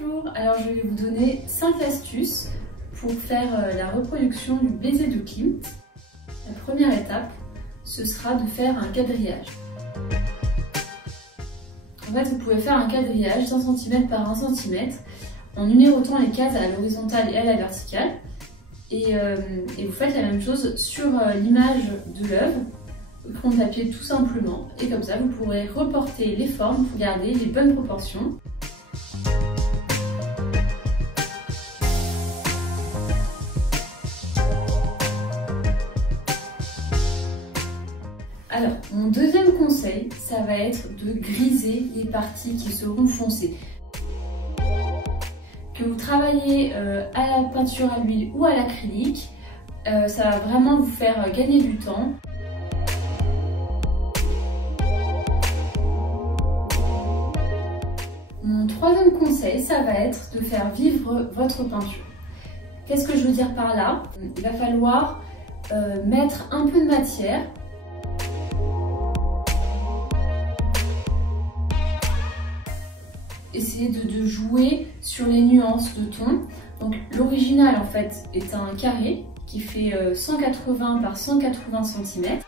Bonjour, alors je vais vous donner 5 astuces pour faire la reproduction du baiser de Klimt. La première étape, ce sera de faire un quadrillage. En fait, vous pouvez faire un quadrillage d'1 cm par 1 cm en numérotant les cases à l'horizontale et à la verticale. Et vous faites la même chose sur l'image de l'œuvre. Vous prenez le papier tout simplement et comme ça vous pourrez reporter les formes pour garder les bonnes proportions. Alors, mon deuxième conseil, ça va être de griser les parties qui seront foncées. Que vous travaillez à la peinture à l'huile ou à l'acrylique, ça va vraiment vous faire gagner du temps. Mon troisième conseil, ça va être de faire vivre votre peinture. Qu'est-ce que je veux dire par là? Il va falloir mettre un peu de matière. Essayer de jouer sur les nuances de ton. Donc l'original en fait est un carré qui fait 180 par 180 cm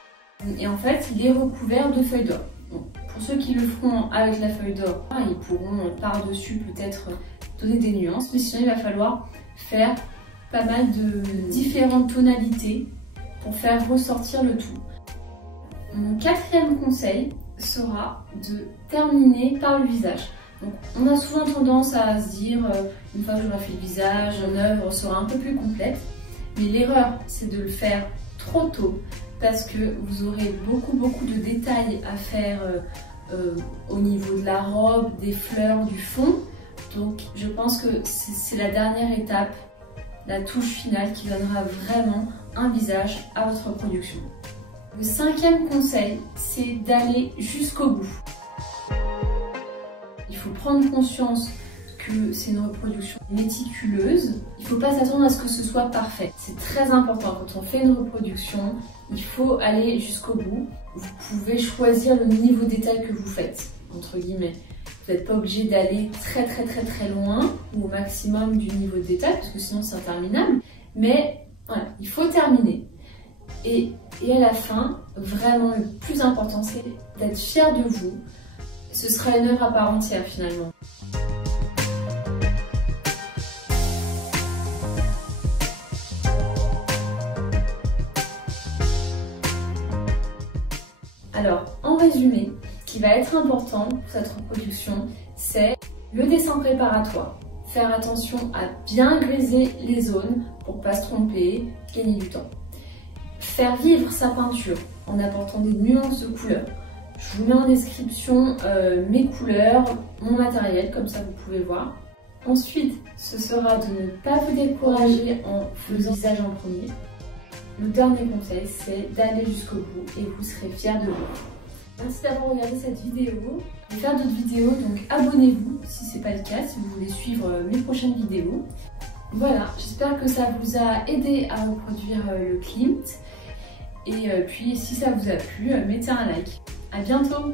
et en fait il est recouvert de feuilles d'or. Pour ceux qui le feront avec la feuille d'or, ils pourront par-dessus peut-être donner des nuances, mais sinon il va falloir faire pas mal de différentes tonalités pour faire ressortir le tout. Mon quatrième conseil sera de terminer par le visage. Donc, on a souvent tendance à se dire, une fois que j'aurai fait le visage, l'œuvre sera un peu plus complète. Mais l'erreur, c'est de le faire trop tôt parce que vous aurez beaucoup de détails à faire au niveau de la robe, des fleurs, du fond. Donc, je pense que c'est la dernière étape, la touche finale qui donnera vraiment un visage à votre production. Le cinquième conseil, c'est d'aller jusqu'au bout. Il faut prendre conscience que c'est une reproduction méticuleuse. Il ne faut pas s'attendre à ce que ce soit parfait. C'est très important. Quand on fait une reproduction, il faut aller jusqu'au bout. Vous pouvez choisir le niveau de détail que vous faites, entre guillemets. Vous n'êtes pas obligé d'aller très loin ou au maximum du niveau de détail, parce que sinon c'est interminable. Mais voilà, il faut terminer. Et à la fin, vraiment le plus important, c'est d'être fier de vous. Ce sera une œuvre à part entière finalement. Alors, en résumé, ce qui va être important pour cette reproduction, c'est le dessin préparatoire. Faire attention à bien griser les zones pour ne pas se tromper, gagner du temps. Faire vivre sa peinture en apportant des nuances de couleurs. Je vous mets en description mes couleurs, mon matériel, comme ça vous pouvez voir. Ensuite, ce sera de ne pas vous décourager en faisant le visage en premier. Le dernier conseil, c'est d'aller jusqu'au bout et vous serez fiers de vous. Merci d'avoir regardé cette vidéo. Je vais faire d'autres vidéos, donc abonnez-vous si ce n'est pas le cas, si vous voulez suivre mes prochaines vidéos. Voilà, j'espère que ça vous a aidé à reproduire le Klimt. Et puis, si ça vous a plu, mettez un like. À bientôt!